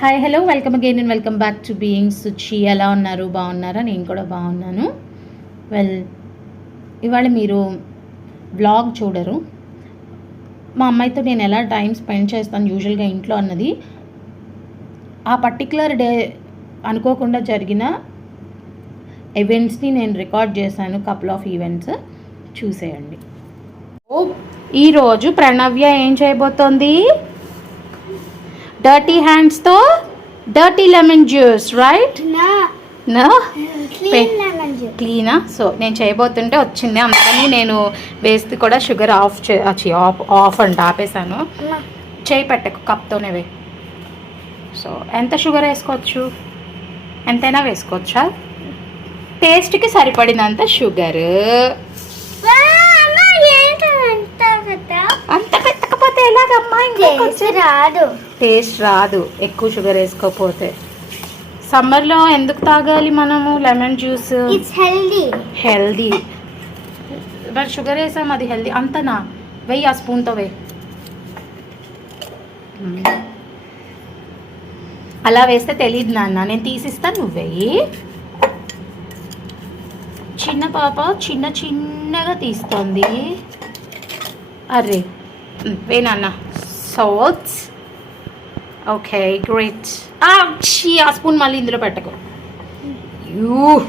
Hi hello welcome again and welcome back to being Suchi ఎలా ఉన్నారు? బాగున్నారా? నేను కూడా బాగున్నాను. వెల్ ఇవాళ మీరు బ్లాగ్ చూడరు. మా అమ్మాయితో నేను ఎలా టైం స్పెండ్ చేస్తాను యూజువల్గా ఇంట్లో అన్నది ఆ పర్టికులర్ డే అనుకోకుండా జరిగిన ఈవెంట్స్ని నేను రికార్డ్ చేశాను. కపుల్ ఆఫ్ ఈవెంట్స్ చూసేయండి. ఈరోజు ప్రణవ్య ఏం చేయబోతోంది? డర్టీ హ్యాండ్స్తో డర్టీ లెమన్ జ్యూస్ రైట్ నా. clean lemon juice. క్లీనా సో నేను చేయబోతుంటే వచ్చింది. అందుకని నేను వేస్తే కూడా షుగర్ ఆఫ్ చే ఆఫ్ ఆఫ్ అంట ఆపేసాను చేయి పెట్టకు కప్తోనే వే సో ఎంత షుగర్ వేసుకోవచ్చు? ఎంతైనా వేసుకోవచ్చా? టేస్ట్కి సరిపడినంత షుగర్ అమ్మ ఏంటో అంత కదా అంత పెట్టకపోతే ఎలాగమ్మా ఇంకా టేస్ట్ రాదు. టేస్ట్ రాదు. ఎక్కువ షుగర్ వేసుకోకపోతే. సమ్మర్లో ఎందుకు తాగాలి మనము? Lemon juice it's healthy healthy మరి షుగర్ వేసాం అది హెల్దీ అంతనా? వెయ్యి ఆ స్పూన్తో వెయ్యి. అలా వేస్తే తెలియదు నాన్న. నేను తీసిస్తాను నువ్వు వెయ్యి. చిన్న పాప చిన్న చిన్నగా తీస్తోంది. అరే. ఉమ్, వే నాన్న సాల్ట్స్ ఓకే గ్రేట్ ఆ స్పూన్ మళ్ళీ ఇందులో పెట్టకు. యూ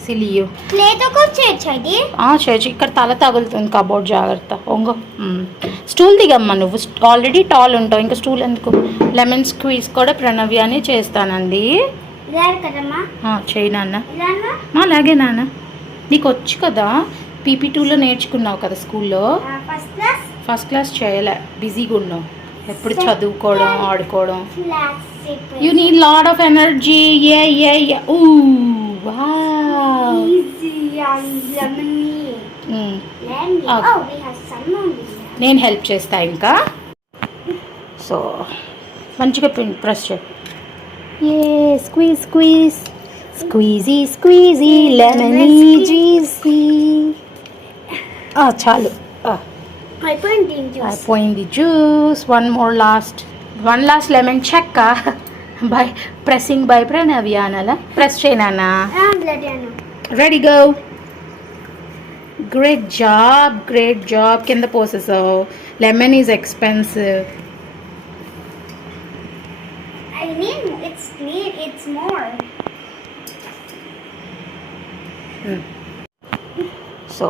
సిలియు ప్లేతో కూడా చేచి ఇక్కడ తల తగులుతుంది కబోర్డ్ జాగ్రత్త. ఒంగో. స్టూల్ దిగమ్మా నువ్వు. ఆల్రెడీ టాల్ ఉంటావు. ఇంకా స్టూల్ ఎందుకు? లెమన్ స్క్వీజ్ కూడా ప్రణవ్యాన్ని చేస్తానండి. రాదు కదమ్మా. ఆ, చేయి నాన్న. అలాగే నాన్న. నీకు వచ్చు కదా? పీపీ టూలో నేర్చుకున్నావు కదా స్కూల్లో? ఫస్ట్ క్లాస్ చేయలే. బిజీగా ఉన్నావు. ఎప్పుడు చదువుకోవడం ఆడుకోవడం. You need lot of energy ఏ ఏ ఊ వా నేను హెల్ప్ చేస్తా ఇంకా. సో మంచిగా ప్రెస్ చేయి. ఏ squeeze squeeze squeezy squeezy lemony juicy చాలు. అయిపోయింది juice. One more last. One last lemon చెక్క. బై ప్రెస్సింగ్ బై ప్రణవి అనాలా? ప్రెస్ చేయనా ready go. Great job great job కింద పోసేసావు. Lemon is expensive I mean, it's need, it's more. So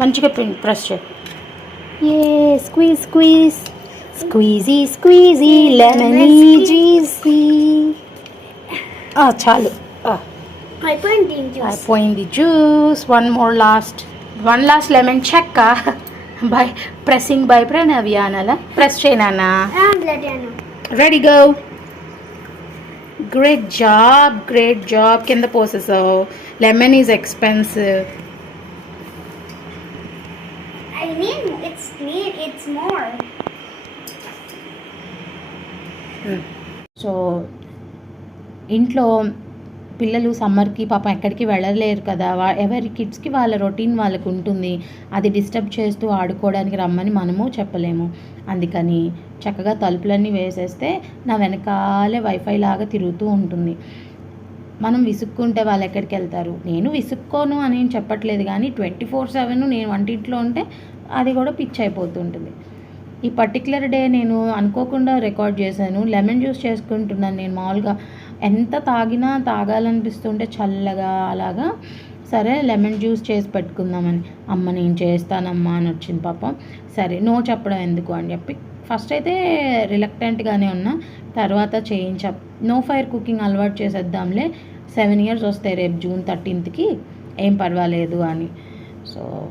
మంచిగా పిండి press చేయి. ఏ squeeze squeeze. Squeezy squeezy lemony juicy. చాలు. Ah, అయిపోయింది juice. One more last. One last lemon చెక్క. By pressing by Pranavi అనాలా? Press చేయనా ready go. Great job great job. కింద పోసేసావు. Lemon is expensive. Need it's need, it's more. Hmm. So ఇంట్లో పిల్లలు సమ్మర్కి పాపం ఎక్కడికి వెళ్ళలేరు కదా వా ఎవరి కిడ్స్కి వాళ్ళ రొటీన్ వాళ్ళకు ఉంటుంది. అది డిస్టర్బ్ చేస్తూ ఆడుకోవడానికి రమ్మని మనము చెప్పలేము. అందుకని చక్కగా తలుపులన్నీ వేసేస్తే నా వెనకాలే వైఫై లాగా తిరుగుతూ ఉంటుంది. మనం విసుక్కుంటే వాళ్ళు ఎక్కడికి వెళ్తారు? నేను విసుక్కోను అని చెప్పట్లేదు కానీ ట్వంటీ ఫోర్ సెవెన్ నేను వంటింట్లో ఉంటే అది కూడా పిచ్ అయిపోతుంటుంది. ఈ పర్టికులర్ డే నేను అనుకోకుండా రికార్డ్ చేశాను. లెమన్ జ్యూస్ చేసుకుంటున్నాను నేను మామూలుగా. ఎంత తాగినా తాగాలనిపిస్తుంటే చల్లగా అలాగా సరే లెమన్ జ్యూస్ చేసి పెట్టుకుందామని. అమ్మ నేను చేస్తానమ్మా అని వచ్చింది పాపం. సరే నో చెప్పడం ఎందుకు అని చెప్పి. ఫస్ట్ అయితే రిలక్టెంట్గానే ఉన్నా. తర్వాత చేయించ నో ఫైర్ కుకింగ్ అలవాటు చేసేద్దాంలే. సెవెన్ ఇయర్స్ వస్తాయి రేపు జూన్ థర్టీన్త్కి ఏం పర్వాలేదు అని. సో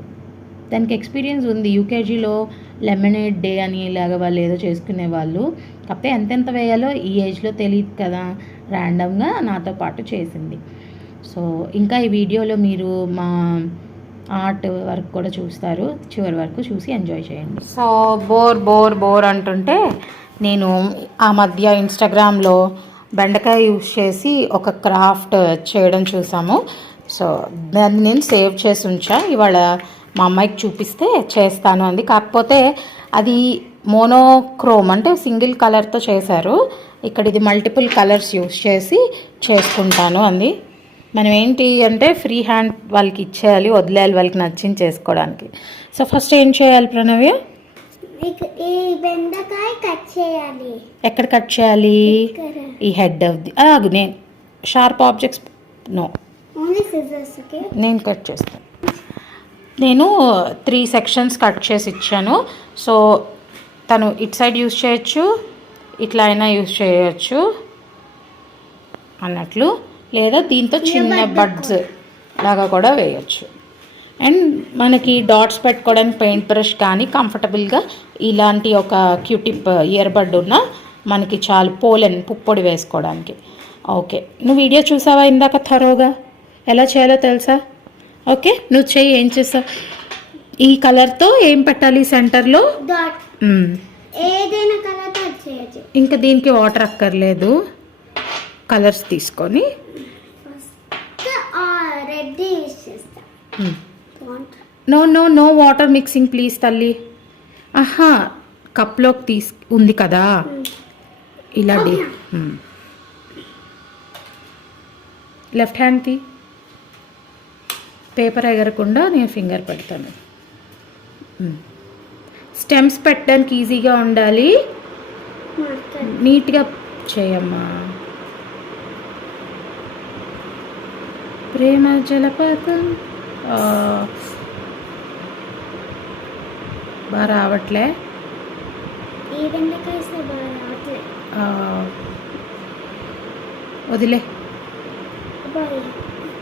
దానికి ఎక్స్పీరియన్స్ ఉంది. యూకేజీలో లెమనేడ్ డే అని ఇలాగ వాళ్ళు ఏదో చేసుకునే వాళ్ళు. కాకపోతే ఎంతెంత వేయాలో ఈ ఏజ్లో తెలియదు కదా ర్యాండమ్గా నాతో పాటు చేసింది. సో ఇంకా ఈ వీడియోలో మీరు మా ఆర్ట్ వర్క్ కూడా చూస్తారు. చివరి వరకు చూసి ఎంజాయ్ చేయండి. సో బోర్ బోర్ బోర్ అంటుంటే నేను ఆ మధ్య ఇన్స్టాగ్రామ్లో బెండకాయ యూస్ చేసి ఒక క్రాఫ్ట్ చేయడం చూసాము. సో దాన్ని నేను సేవ్ చేసి ఉంచా. ఇవాళ మా అమ్మాయికి చూపిస్తే చేస్తాను అంది కాకపోతే అది మోనోక్రోమ్ అంటే సింగిల్ కలర్తో చేశారు. ఇక్కడ ఇది మల్టిపుల్ కలర్స్ యూస్ చేసి చేసుకుంటాను అంది మనం ఏంటి అంటే ఫ్రీ హ్యాండ్ వాళ్ళకి ఇచ్చేయాలి వదిలేయాలి వాళ్ళకి నచ్చింది చేసుకోవడానికి. సో ఫస్ట్ ఏం చేయాలి ప్రణవ్య? ఇక- ఈ బెండకాయ కట్ చేయాలి. ఎక్కడ కట్ చేయాలి? ఈ హెడ్ ఆఫ్ ది నేను షార్ప్ ఆబ్జెక్ట్స్ నో నేను కట్ చేస్తాను. నేను త్రీ సెక్షన్స్ కట్ చేసి ఇచ్చాను. సో తను ఇట్ సైడ్ యూస్ చేయొచ్చు ఇట్లా అయినా యూస్ చేయొచ్చు అన్నట్లు. లేదా దీంతో చిన్న బడ్స్ లాగా కూడా వేయచ్చు. అండ్ మనకి డాట్స్ పెట్టుకోవడానికి పెయింట్ బ్రష్ కానీ కంఫర్టబుల్గా ఇలాంటి ఒక క్యూటిప్ ఇయర్ బడ్ ఉన్న మనకి చాలు పోలెన్ పుప్పొడి వేసుకోవడానికి. ఓకే నువ్వు వీడియో చూసావా ఇందాక థరోగా ఎలా చేయాలో తెలుసా? ఓకే నువ్వు చెయ్యి ఏం చేస్తావు? ఈ కలర్తో ఏం పెట్టాలి సెంటర్లో? ఏదైనా కలర్ ఇంకా దీనికి వాటర్ అక్కర్లేదు. కలర్స్ తీసుకొని? No no no water mixing please తల్లి. ఆహా కప్లోకి తీస్ ఉంది కదా. ఇలా డి లెఫ్ట్ హ్యాండ్ తీ పేపర్ ఎగరకుండా నేను ఫింగర్ పెడతాను. స్టెమ్స్ పెట్టడానికి ఈజీగా ఉండాలి. నీట్గా చేయమ్మా. ప్రేమ జలపాతం. బాగా రావట్లే. వదిలే.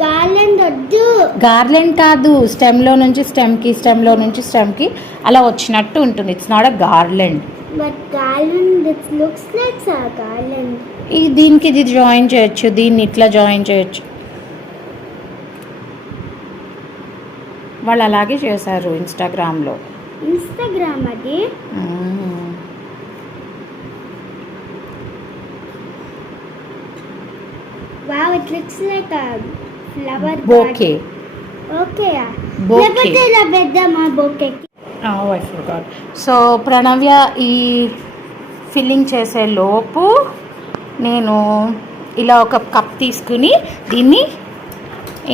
గార్లెండ్ వద్దు. గార్లెండ్ కాదు స్టెమ్లో నుంచి స్టెమ్కి స్టెమ్లో నుంచి స్టెమ్కి అలా వచ్చినట్టు ఉంటుంది. It's not a garland but garland it looks garland ఈ దీనికి ఇది జాయిన్ చేయొచ్చు దీన్ని ఇట్లా జాయిన్ చేయొచ్చు. వాళ్ళు అలాగే చేశారు ఇన్స్టాగ్రామ్లో ఇన్స్టాగ్రామ్ అది? Wow it looks like a flower bouquet okay ఇలా పెద్దామా ఐ ఫర్గాట్ సో ప్రణవ్య ఈ ఫిల్లింగ్ చేసే లోపు నేను ఇలా ఒక కప్ తీసుకుని దీన్ని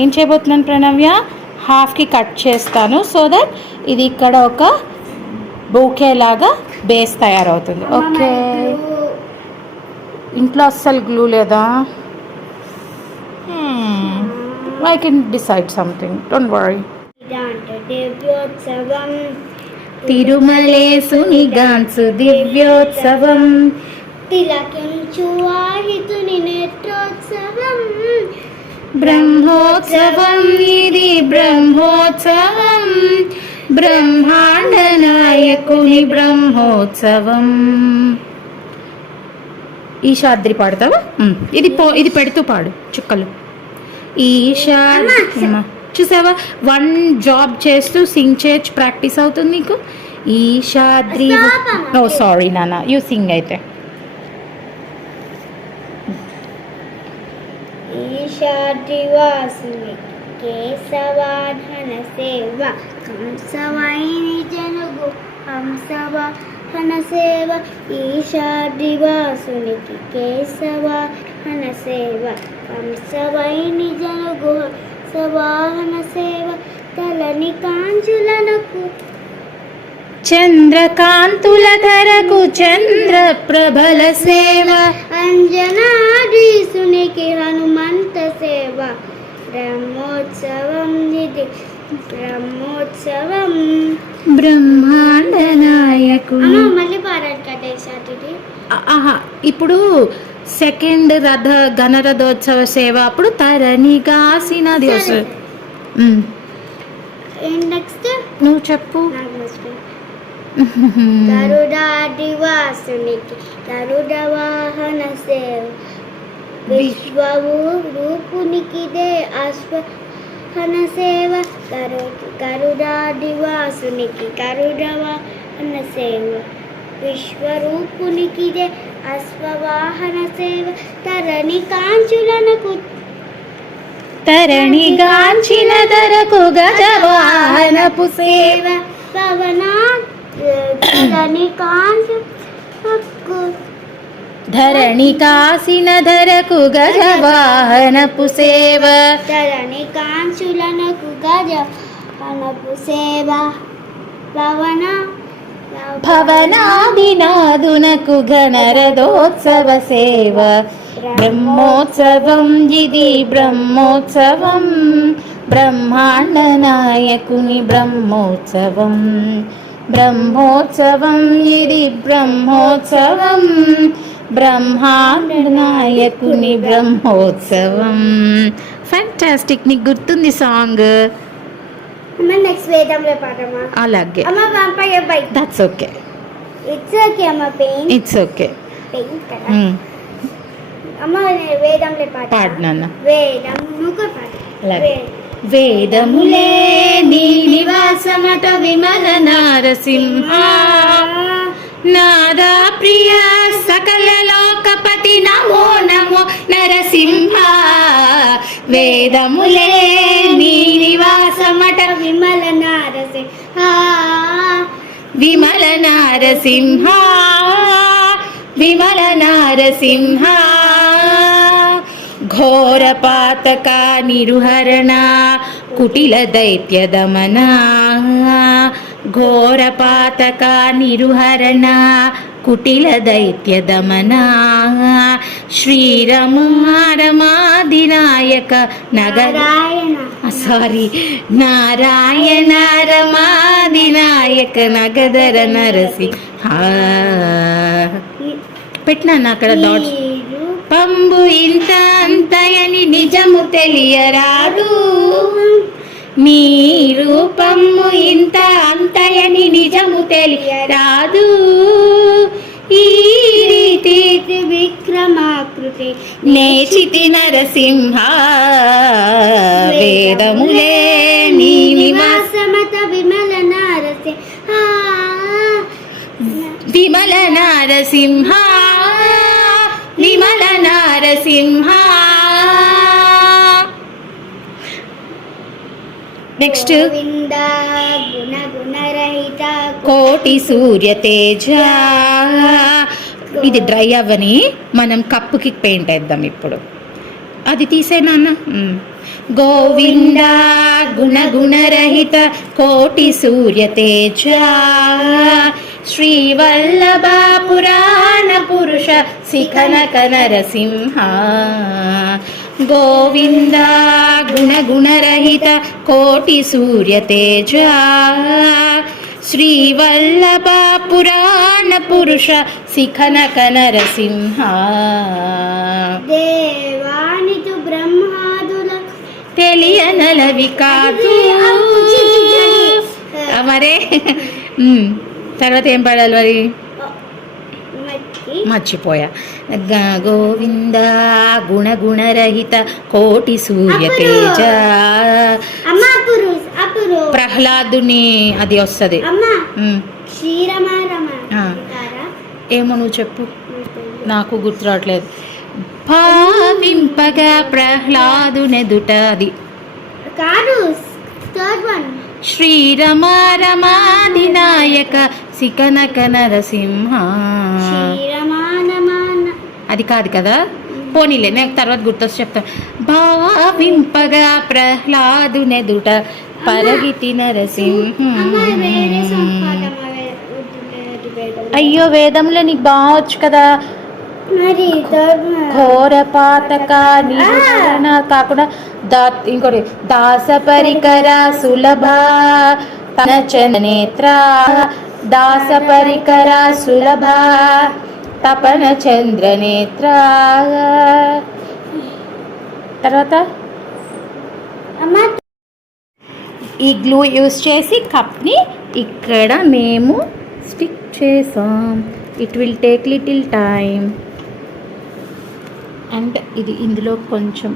ఏం చేయబోతున్నాను ప్రణవ్య? హాఫ్కి కట్ చేస్తాను సో దట్ ఇది ఇక్కడ ఒక బౌకే లాగా బేస్ తయారవుతుంది. ఓకే ఇంట్లో అస్సలు గ్లూ లేదా? I can decide something don't worry అంటే దివ్యోత్సవం తిరుమలేసుని గాన్సు దివ్యోత్సవం తిలకించు వాహితుని నేత్రోత్సవం బ్రహ్మోత్సవం ఇది బ్రహ్మోత్సవం బ్రహ్మాండ నాయకుని బ్రహ్మోత్సవం ఈశాద్రి పాడతావా ఉమ్, ఇది పో ఇది పెడుతూ పాడు చుక్కలు అమ్మా, చూసావా? వన్ జాబ్ చేస్తూ సింగ్ చేయొచ్చు ప్రాక్టీస్ అవుతుంది నీకు? అమ్మా. ఓ సారీ నాన్న. యూ సింగ్ అయితే. ఈశాద్రివాసిని కేశవాధన సేవ కంసవాయిని జనుగు హంసవాహన సేవ ఈశాద్రివాసునికి కేశవాహన సేవ కంసవాయిని జనుగు హంసవాహన సేవ తలని కాంచులనకు చంద్రకాంతుల ధరకు చంద్ర ప్రభల సేవ అంజనాదీసునికి హనుమంత సేవ బ్రహ్మోత్సవం ఇది బ్రహ్మోత్సవం బ్రహ్మాండ అమ్మ మళ్ళీ కదేశాటి ఆహా ఇప్పుడు సెకండ్ రథ గణరథోత్సవ సేవ. అప్పుడు తరణి కాసినది వస్తుంది నెక్స్ట్ నువ్వు చెప్పు. గరుడాదివాసునికి గరుడ వాహన సేవ. విశ్వవు రూపునికిదే అశ్వహన సేవ. గరు గరుడాదివాసునికి గరుడ వాహన సేవ. విశ్వరూపునికిదే అశ్వవాహన సేవ తరణి కాంచులనకు తరణి గాంచిన ధరకు గజవాహనపు సేవ సేవ పవనా తరణి భవనాదినాదునకు గణరథోత్సవ సేవ. బ్రహ్మోత్సవం ఇది బ్రహ్మోత్సవం. బ్రహ్మాండ నాయకుని బ్రహ్మోత్సవం. బ్రహ్మోత్సవం ఇది బ్రహ్మోత్సవం. బ్రహ్మాండ నాయకుని బ్రహ్మోత్సవం. ఫ్యాంటాస్టిక్ నీకు గుర్తుంది సాంగ్? నెక్స్ట్ వేదంలో పాడమ్మా. అలాగే. అమ్మ పంపయ్య bike that's okay it's okay అమ్మ పెయిన్ ఇట్స్ ఓకే పెయిన్ కదా? అమ్మ నేను వేదంలో పాట పాడు నాన్న. వేదం నువ్వు పాడు. అలాగే. వే- వేదములే నీ నివాసమట విమల నారసింహ. నాదా ప్రియ సకల లోకపతి నమో నమో నరసింహ. వేదములే నారసింహ విమల నారసింహ ఘోర పాతక నిరుహరణ కుటిల దైత్య దమన ఘోర పాతక నిరుహరణ కుటిల దైత్య దమన శ్రీరమారమాదినాయక నగర నారాయణ సారీ నారాయణ రమాదినాయక నగదర నరసి. పెట్టినా అక్కడ డాట్స్ పంబు ఇంత అంతయని నిజము తెలియరాదు. నీ రూపము ఇంత అంతయని నిజము తెలియరాదు. ఈ రీతి ఇది విక్రమాకృతి నేచితి నరసింహ వేదములే నీ నివాసమత విమల నారసి విమల నారసింహ విమల నారసింహ. నెక్స్ట్ గోవింద గుణ గుణరహిత కోటి సూర్య తేజ. ఇది డ్రై అవ్వని మనం కప్పుకి పెయింట్ వేద్దాం ఇప్పుడు. అది తీసే నాన్న. గోవింద గుణగుణరహిత కోటి సూర్య తేజ. శ్రీవల్లభ పురాణ పురుష శిఖనక నరసింహ గోవింద గుణగుణరహిత కోటి సూర్య తేజ. శ్రీవల్లభ పురాణ పురుష శిఖనక నరసింహ దేవానితు బ్రహ్మాదుల తెలియనలవి కాదు మరే. తర్వాత ఏం పాడాలి మరి? మర్చిపోయా. గ- గోవింద గుణ గుణరహిత కోటి సూర్య తేజ. ప్రహ్లాదుని అది వస్తుంది? ఏమో నువ్వు చెప్పు. నాకు గుర్తు రావట్లేదు భావింపగా ప్రహ్లాదునెదుట అది. కాదు థర్డ్ వన్ శ్రీరమారమాదినాయక సికనక నరసింహ. అది కాదు కదా? పోనీలే నేను తర్వాత గుర్తొచ్చి చెప్తాను. భావింపగా ప్రహ్లాదునెదుట పరగితి నరసింహ. అయ్యో వేదంలో నీకు బాగొచ్చు కదా. ఘోర పాతక కాకుండా దా ఇంకోటి దాస పరికర సులభ తన చంద్రనేత్ర దాస పరికర సులభ తపన చంద్రనేత్ర. తర్వాత? ఈ గ్లూ యూస్ చేసి కప్ని ఇక్కడ మేము చేసాం. It will take little time and ఇది ఇందులో కొంచెం.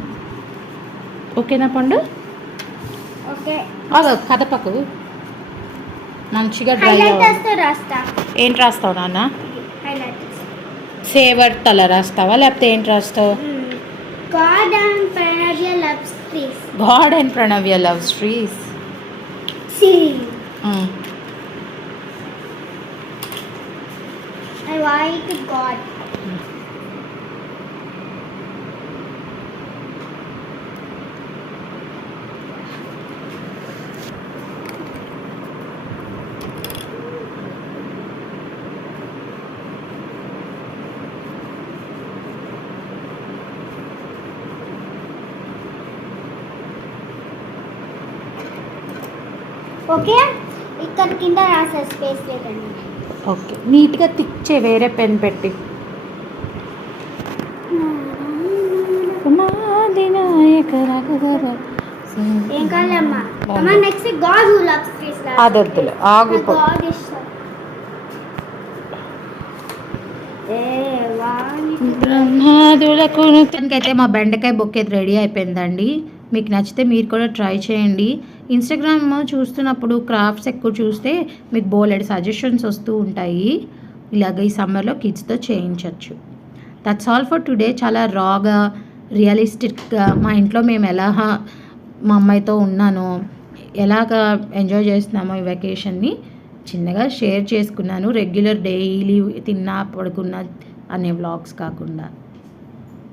ఓకేనా పండు? ఓకే. కదపకు మంచిగా డ్రై ఏంటి రాస్తావు నాన్న? సేవర్ తల రాస్తావా? లేకపోతే ఏంటి రాస్తావు? God and Pranavya loves please God and Pranavya love స్ట్రీస్ సి ఐ వాంట్ గాడ్ ఓకే? ఇక్కడ కింద రాసా స్పేస్ లేదండి. ఓకే. నీట్గా తిచ్చే వేరే పెన్ పెట్టి. ఏం కావాలమ్మా. నెక్స్ట్ గాడ్ గాడ్ ఇష్టం. మా బెండకాయ బొక్కేది రెడీ అయిపోయిందండి. మీకు నచ్చితే మీరు కూడా ట్రై చేయండి. ఇన్స్టాగ్రామ్ చూస్తున్నప్పుడు క్రాఫ్ట్స్ ఎక్కువ చూస్తే మీకు బోలెడ్ సజెషన్స్ వస్తూ ఉంటాయి. ఇలాగ ఈ సమ్మర్లో కిడ్స్తో చేయించవచ్చు దట్స్ ఆల్ ఫర్ టుడే చాలా రాగా రియలిస్టిక్గా మా ఇంట్లో మేము ఎలా మా అమ్మాయితో ఉన్నానో ఎలాగ ఎంజాయ్ చేస్తున్నామో ఈ వెకేషన్ని చిన్నగా షేర్ చేసుకున్నాను. రెగ్యులర్ డైలీ తిన్నా పడుకున్నా అనే వ్లాగ్స్ కాకుండా.